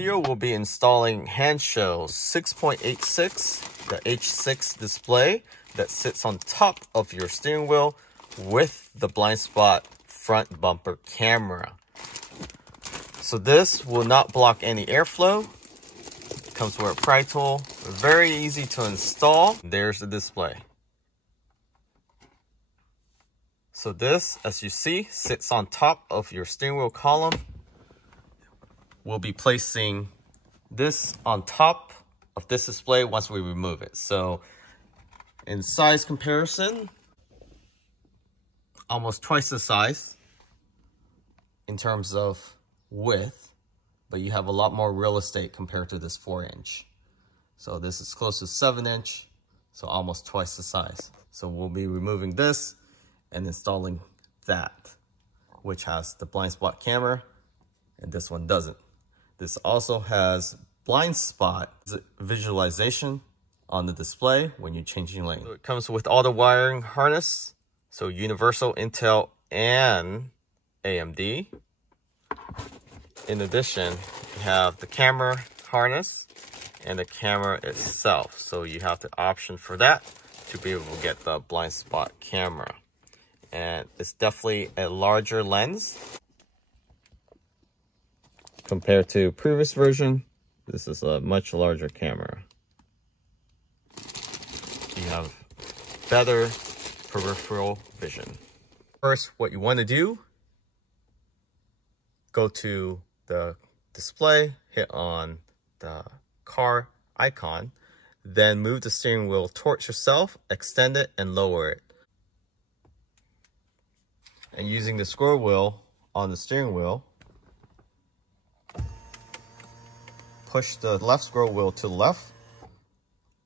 video, we'll be installing Hansshow 6.86, the H6 display that sits on top of your steering wheel with the Blindspot front bumper camera. So this will not block any airflow. It comes with a pry tool, very easy to install. There's the display. So this, as you see, sits on top of your steering wheel column. We'll be placing this on top of this display once we remove it. So in size comparison, almost twice the size in terms of width, but you have a lot more real estate compared to this 4-inch. So this is close to 7-inch, so almost twice the size. So we'll be removing this and installing that, which has the blind spot camera, and this one doesn't. This also has blind spot visualization on the display when you're changing lane. So it comes with all the wiring harness, so universal, Intel, and AMD. In addition, you have the camera harness and the camera itself. So you have the option for that to be able to get the blind spot camera. And it's definitely a larger lens compared to previous version. This is a much larger camera. You have better peripheral vision. First, what you want to do, go to the display, hit on the car icon, then move the steering wheel towards yourself, extend it and lower it. And using the scroll wheel on the steering wheel, push the left scroll wheel to the left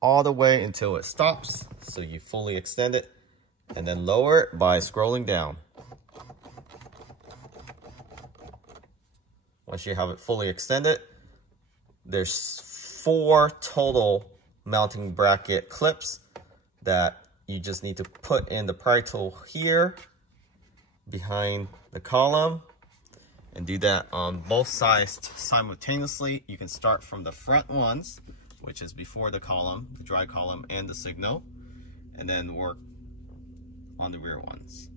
all the way until it stops. So you fully extend it and then lower it by scrolling down. Once you have it fully extended, there's 4 total mounting bracket clips that you just need to put in the pry tool here behind the column, and do that on both sides simultaneously. You can start from the front ones, which is before the column, the dry column and the signal, and then work on the rear ones.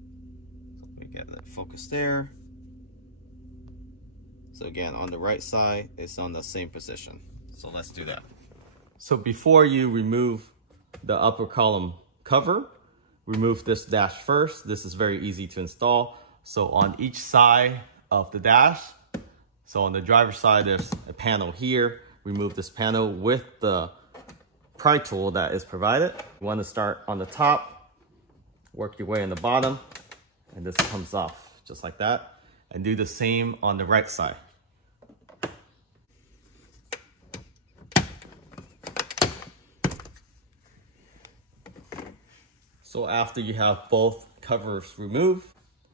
So let me get that focus there. So again, on the right side, it's on the same position. So let's do that. So before you remove the upper column cover, remove this dash first. This is very easy to install. So on each side of the dash, so on the driver's side, there's a panel here. Remove this panel with the pry tool that is provided. You want to start on the top, work your way on the bottom, and this comes off just like that. And do the same on the right side. So after you have both covers removed,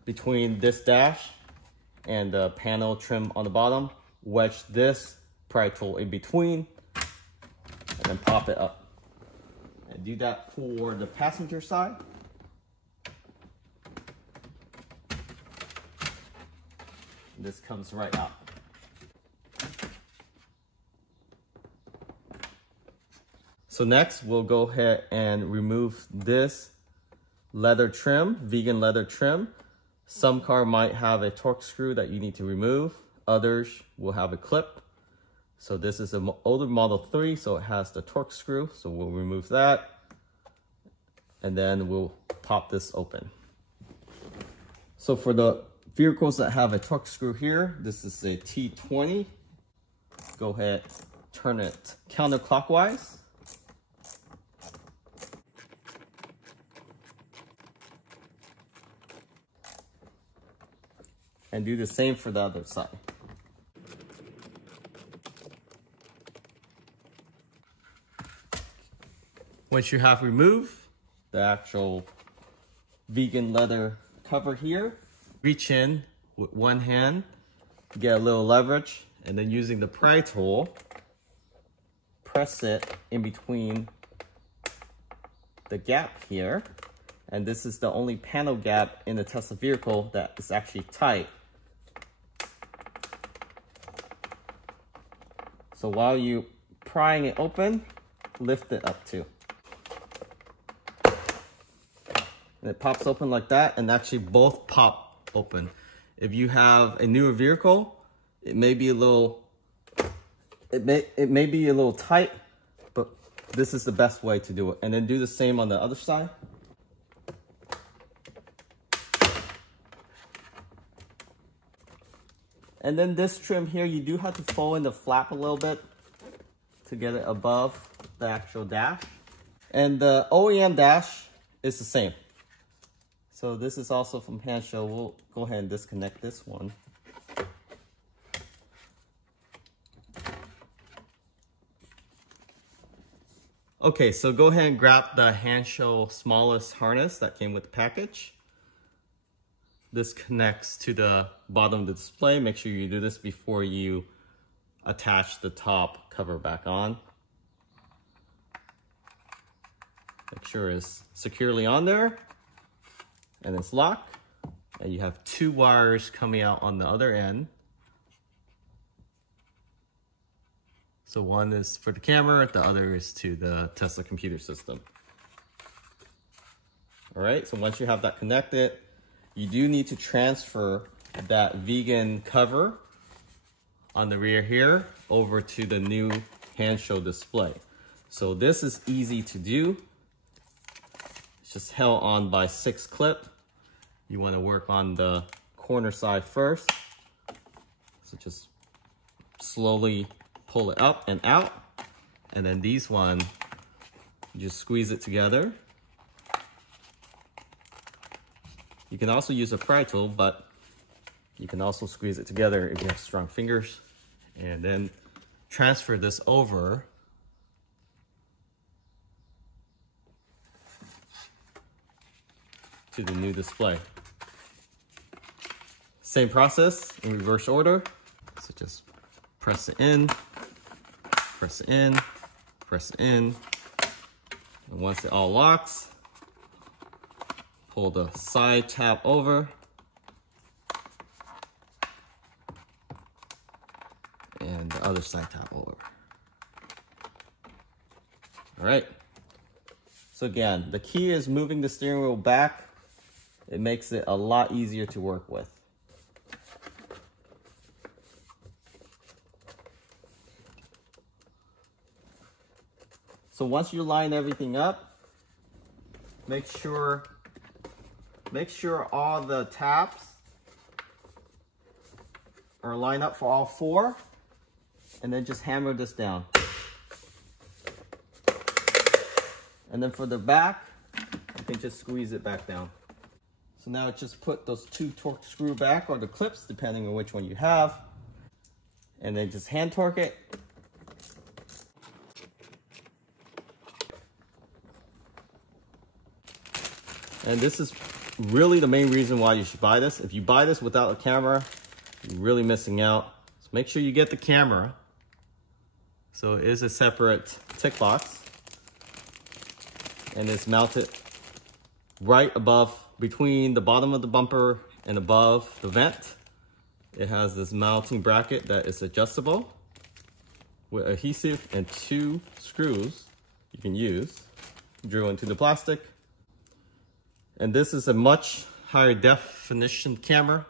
between this dash and the panel trim on the bottom, wedge this pry tool in between and then pop it up. And do that for the passenger side. This comes right out. So next, we'll go ahead and remove this leather trim, vegan leather trim. Some car might have a torque screw that you need to remove. Others will have a clip. So this is an older Model 3, so it has the torque screw. So we'll remove that. And then we'll pop this open. So for the vehicles that have a torque screw here, this is a T20. Go ahead, turn it counterclockwise. And do the same for the other side. Once you have removed the actual vegan leather cover here, reach in with one hand, get a little leverage, and then using the pry tool, press it in between the gap here. And this is the only panel gap in the Tesla vehicle that is actually tight. So while you prying it open, lift it up too. And it pops open like that, and actually both pop open. If you have a newer vehicle, it may be a little, it may be a little tight, but this is the best way to do it. And then do the same on the other side. And then this trim here, you do have to fold in the flap a little bit to get it above the actual dash. And the OEM dash is the same. So this is also from Hansshow. We'll go ahead and disconnect this one. Okay, so go ahead and grab the Hansshow smallest harness that came with the package. This connects to the bottom of the display. Make sure you do this before you attach the top cover back on. Make sure it's securely on there and it's locked. And you have two wires coming out on the other end. So one is for the camera, the other is to the Tesla computer system. All right, so once you have that connected, you do need to transfer that vegan cover on the rear here over to the new Hansshow display. So this is easy to do. It's just held on by 6 clip. You want to work on the corner side first. So just slowly pull it up and out. And then these one, you just squeeze it together. You can also use a pry tool, but you can also squeeze it together if you have strong fingers. And then transfer this over to the new display. Same process in reverse order. So just press it in, press it in, press it in. And once it all locks, pull the side tab over. And the other side tab over. All right. So again, the key is moving the steering wheel back. It makes it a lot easier to work with. So once you line everything up, make sure all the tabs are lined up for all 4, and then just hammer this down. And then for the back, you can just squeeze it back down. So now just put those 2 torque screw back, or the clips, depending on which one you have, and then just hand torque it. And this is really the main reason why you should buy this. If you buy this without a camera, you're really missing out. So make sure you get the camera. So it is a separate tick box. And it's mounted right above, between the bottom of the bumper and above the vent. It has this mounting bracket that is adjustable with adhesive and 2 screws you can use. Drill into the plastic. And this is a much higher definition camera.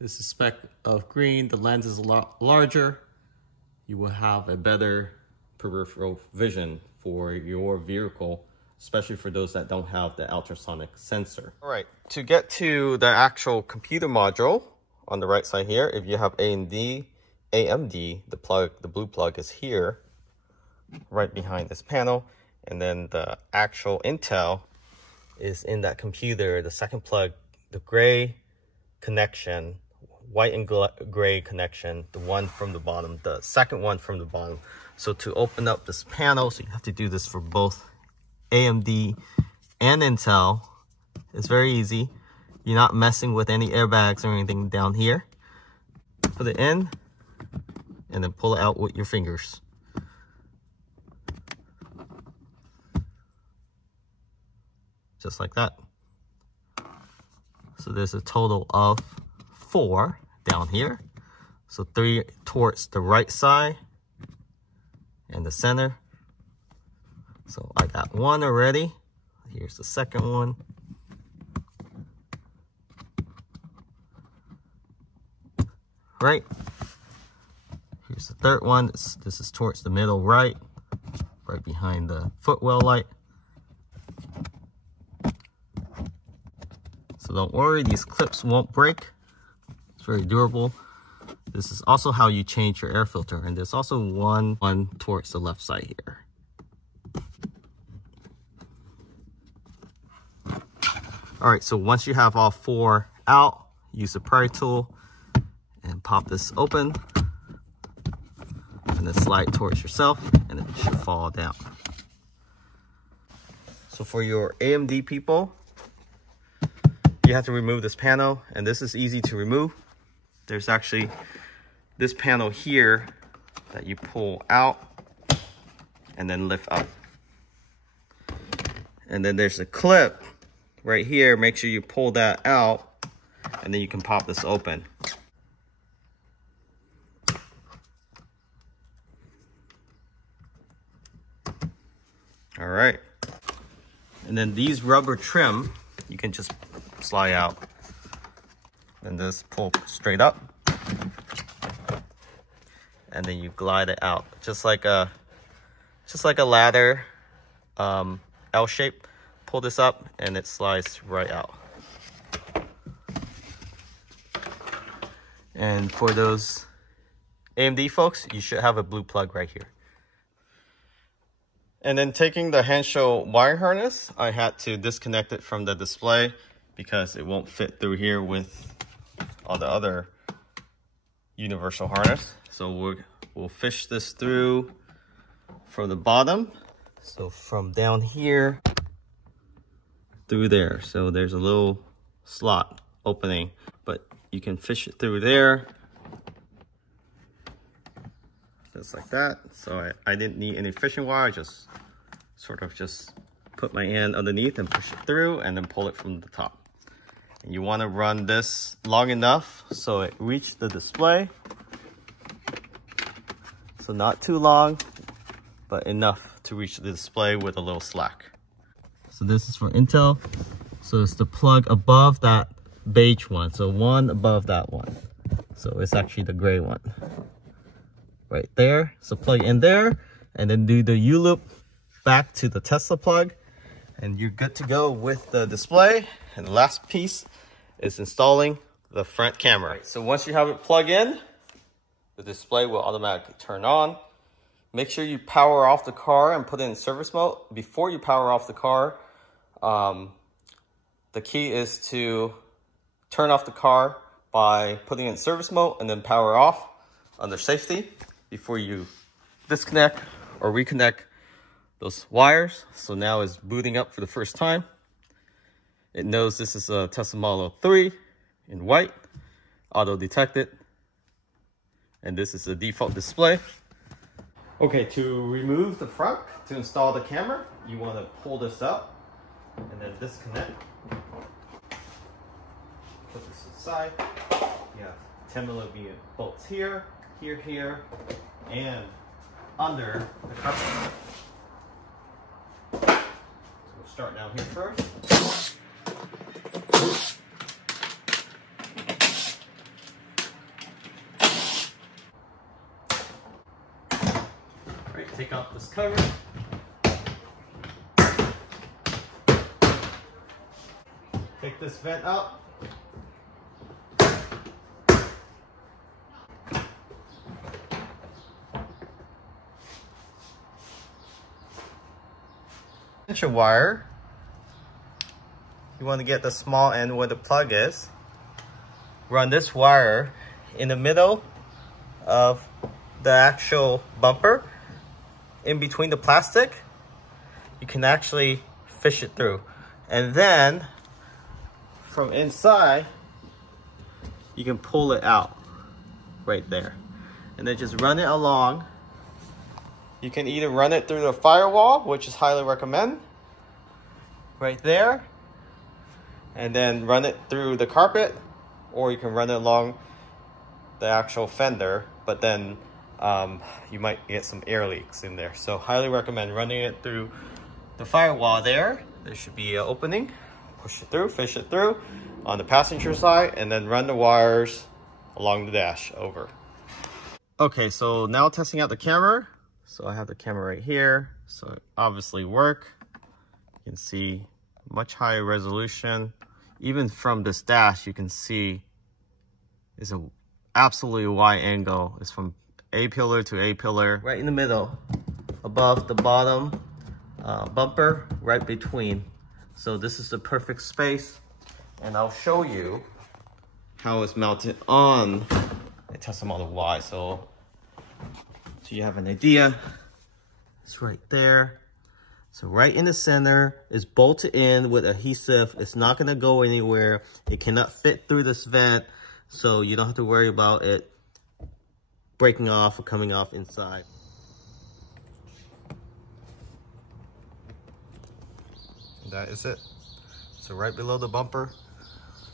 This is speck of green. The lens is a lot larger. You will have a better peripheral vision for your vehicle, especially for those that don't have the ultrasonic sensor. All right, to get to the actual computer module on the right side here, if you have AMD, the blue plug is here, right behind this panel. And then the actual Intel is in that computer, the second plug, the gray connection, white and gray connection, the one from the bottom, the second one from the bottom. So to open up this panel, so you have to do this for both AMD and Intel. It's very easy. You're not messing with any airbags or anything down here. Put it in, and then pull it out with your fingers. Just like that. So there's a total of 4 down here. So 3 towards the right side and the center. So I got 1 already. Here's the second one. Right. Here's the third one. This is towards the middle right behind the footwell light. So don't worry, these clips won't break. It's very durable. This is also how you change your air filter, and there's also one towards the left side here. All right, so once you have all 4 out, use the pry tool and pop this open, and then slide towards yourself, and it should fall down. So for your AMD people, you have to remove this panel, and this is easy to remove. There's actually this panel here that you pull out and then lift up. And then there's a clip right here. Make sure you pull that out, and then you can pop this open. All right. And then these rubber trim, you can just slide out and just pull straight up, and then you glide it out just like a ladder, L shape. Pull this up and it slides right out. And for those AMD folks, you should have a blue plug right here. And then taking the Hansshow wire harness, I had to disconnect it from the display because it won't fit through here with all the other universal harness. So we'll fish this through from the bottom. So from down here through there. So there's a little slot opening, but you can fish it through there. Just like that. So I didn't need any fishing wire. I just sort of just put my hand underneath and push it through and then pull it from the top. And you want to run this long enough so it reaches the display. So not too long, but enough to reach the display with a little slack. So this is for Intel. So it's the plug above that beige one. So one above that one. So it's actually the gray one. Right there. So plug in there and then do the U-loop back to the Tesla plug. And you're good to go with the display. And the last piece is installing the front camera. So once you have it plugged in, the display will automatically turn on. Make sure you power off the car and put it in service mode. Before you power off the car, the key is to turn off the car by putting it in service mode and then power off under safety before you disconnect or reconnect those wires. So now it's booting up for the first time. It knows this is a Tesla Model 3 in white, auto detected, and this is the default display. Okay, to remove the front, to install the camera, you want to pull this up and then disconnect. Put this aside. You have 10mm bolts here, here, and under the cover. So we'll start down here first. Alright, take off this cover. Take this vent out. Your wire. You want to get the small end where the plug is. Run this wire in the middle of the actual bumper, in between the plastic. You can actually fish it through, and then from inside you can pull it out right there, and then just run it along. You can either run it through the firewall, which is highly recommend, right there, and then run it through the carpet, or you can run it along the actual fender, but then you might get some air leaks in there. So highly recommend running it through the firewall there. There should be an opening. Push it through, fish it through on the passenger side, and then run the wires along the dash over. Okay, so now testing out the camera. So I have the camera right here. So it obviously work. You can see much higher resolution. Even from this dash, you can see it's a absolutely wide angle. It's from A pillar to A pillar, right in the middle, above the bottom bumper, right between. So this is the perfect space, and I'll show you how it's mounted on a Tesla Model Y. So you have an idea. It's right there. So right in the center is bolted in with adhesive. It's not gonna go anywhere. It cannot fit through this vent, so you don't have to worry about it breaking off or coming off inside. And that is it. So right below the bumper.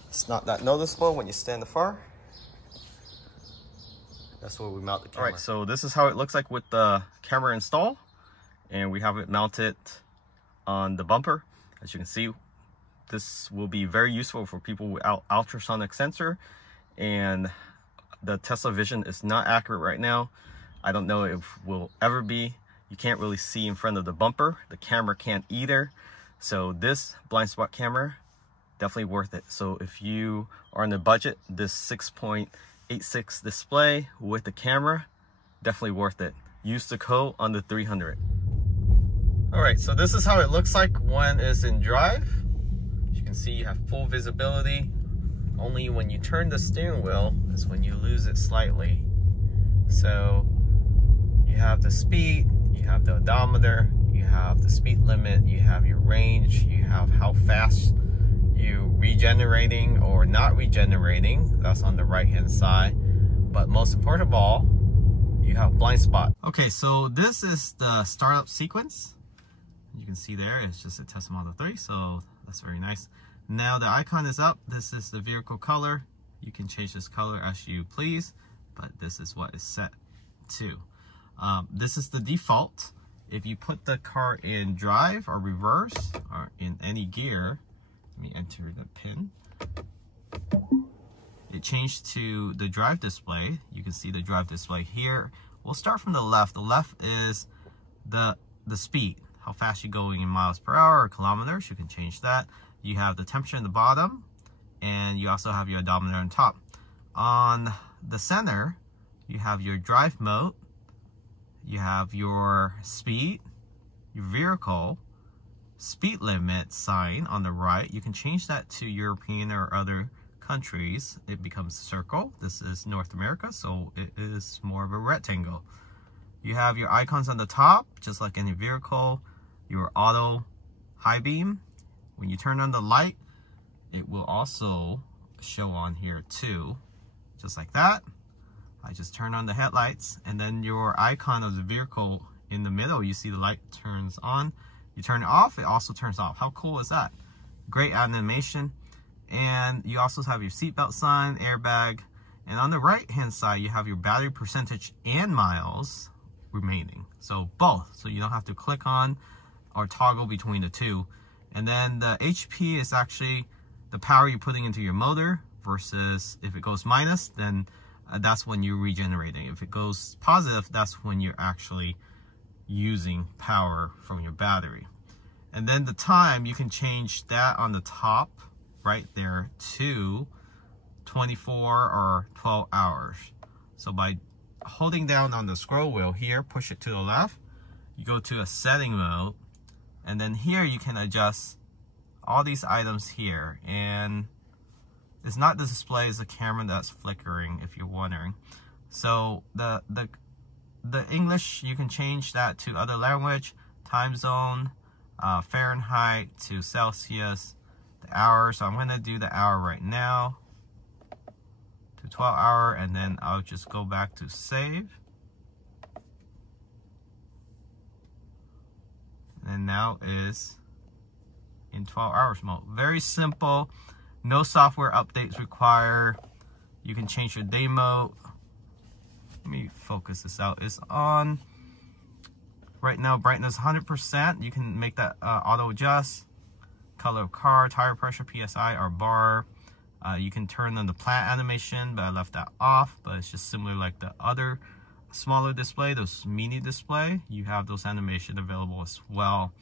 It's not that noticeable when you stand afar. That's where we mount the camera. All right, so this is how it looks like with the camera installed. And we have it mounted on the bumper. As you can see, this will be very useful for people without ultrasonic sensor. And the Tesla Vision is not accurate right now. I don't know if it will ever be. You can't really see in front of the bumper. The camera can't either. So this blind spot camera, definitely worth it. So if you are on the budget, this 6.86 display with the camera, definitely worth it. Use the code under 300. All right, so this is how it looks like when it's in drive. As you can see, you have full visibility. Only when you turn the steering wheel is when you lose it slightly. So you have the speed, you have the odometer, you have the speed limit, you have your range, you have how fast you regenerating or not regenerating. That's on the right hand side. But most important of all, you have blind spot. Okay, so this is the startup sequence. You can see there, it's just a Tesla Model 3, so that's very nice. Now the icon is up. This is the vehicle color. You can change this color as you please, but this is what is set to. This is the default. If you put the car in drive or reverse or in any gear, let me enter the pin. It changed to the drive display. You can see the drive display here. We'll start from the left. The left is the speed, how fast you're going in miles per hour or kilometers. You can change that. You have the temperature in the bottom, and you also have your odometer on top. On the center, you have your drive mode. You have your speed, your vehicle, speed limit sign on the right. You can change that to European or other countries. It becomes a circle. This is North America, so it is more of a rectangle. You have your icons on the top, just like any vehicle. Your auto high beam. When you turn on the light, it will also show on here too, just like that. I just turn on the headlights, and then your icon of the vehicle in the middle, you see the light turns on. You turn it off, it also turns off. How cool is that? Great animation. And you also have your seatbelt sign, airbag, and on the right hand side you have your battery percentage and miles remaining. So both, so you don't have to click on or toggle between the two. And then the HP is actually the power you're putting into your motor, versus if it goes minus, then that's when you're regenerating. If it goes positive, that's when you're actually using power from your battery. And then the time, you can change that on the top right there to 24 or 12 hours. So by holding down on the scroll wheel here, push it to the left, you go to a setting mode, and then here you can adjust all these items here. And it's not the display, it's the camera that's flickering, if you're wondering. So the English, you can change that to other language, time zone, Fahrenheit to Celsius, the hour. So I'm going to do the hour right now to 12 hour, and then I'll just go back to save. And now is in 12 hours mode. Very simple. No software updates required. You can change your day mode. Let me focus this out. It's on right now, brightness 100%. You can make that auto adjust. Color of car, tire pressure, PSI, or bar. You can turn on the plant animation, but I left that off. But it's just similar like the other smaller display, those mini display. You have those animation available as well.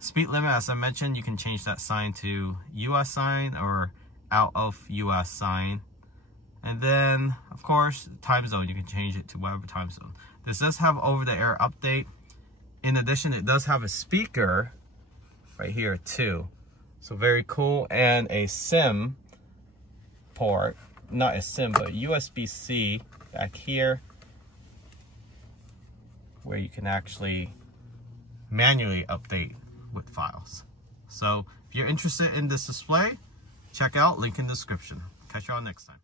Speed limit, as I mentioned, you can change that sign to US sign or out of US sign. And then, of course, time zone, you can change it to whatever time zone. This does have over-the-air update. In addition, it does have a speaker right here too. So very cool. And a SIM port, not a SIM, but USB-C back here, where you can actually manually update with files. So if you're interested in this display, check out link in the description. Catch y'all next time.